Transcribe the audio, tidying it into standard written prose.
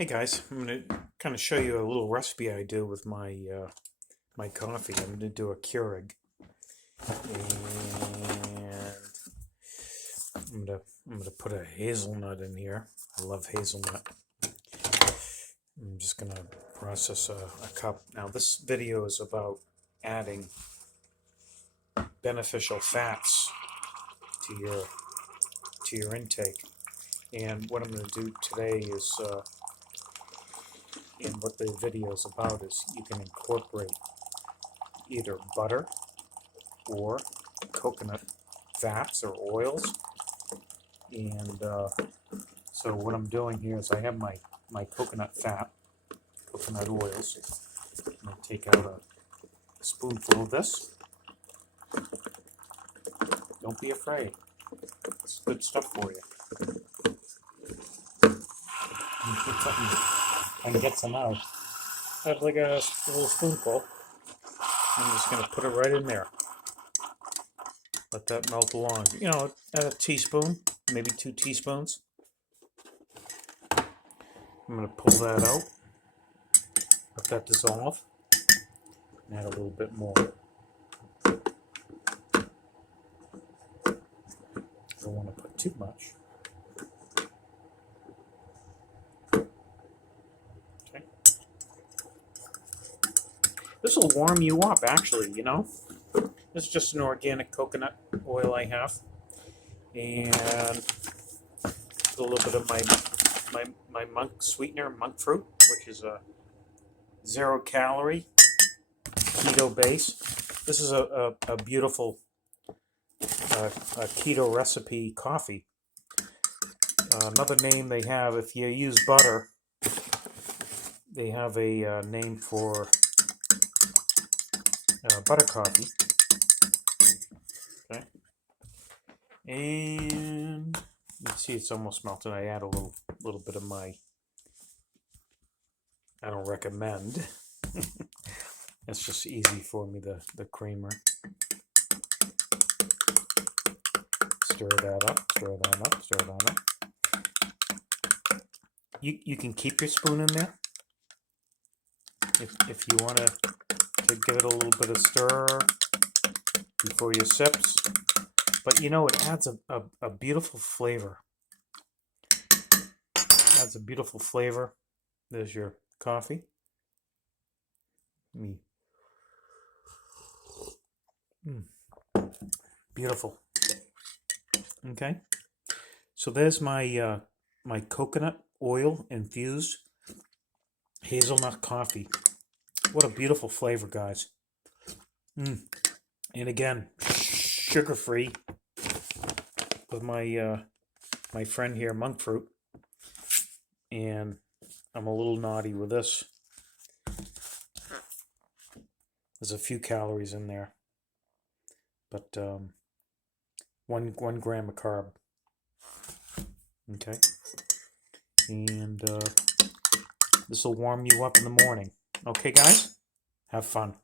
Hey guys, I'm going to kind of show you a little recipe I do with my coffee. I'm going to do a Keurig, and I'm gonna put a hazelnut in here. I love hazelnut. I'm just going to process a cup. Now this video is about adding beneficial fats to your intake, and what I'm going to do today is. And what the video is about is you can incorporate either butter or coconut fats or oils. And so what I'm doing here is I have my coconut oils. I'm going to take out a spoonful of this. Don't be afraid. It's good stuff for you. I can get some out. I have like a little spoonful. I'm just going to put it right in there. Let that melt along. You know, add a teaspoon, maybe 2 teaspoons. I'm going to pull that out. Let that dissolve. And add a little bit more. Don't want to put too much. Okay. This will warm you up, actually, you know. This is just an organic coconut oil I have, and a little bit of my monk sweetener, monk fruit, which is a 0-calorie keto base. This is a beautiful a keto recipe coffee. Another name they have, if you use butter, they have a name for butter coffee. Okay, and you can see it's almost melted. I add a little bit of my. I don't recommend. It's just easy for me, the creamer. Stir that up. Stir that up. Stir that up. You can keep your spoon in there if you want to give it a little bit of stir before you sips. But you know, it adds a beautiful flavor. Adds a beautiful flavor. There's your coffee. Beautiful. Okay. So there's my my coconut oil infused hazelnut coffee. What a beautiful flavor, guys. And again, sugar-free with my my friend here, monk fruit. And I'm a little naughty with this. There's a few calories in there, but one gram of carb. Okay, and this will warm you up in the morning. Okay, guys, have fun.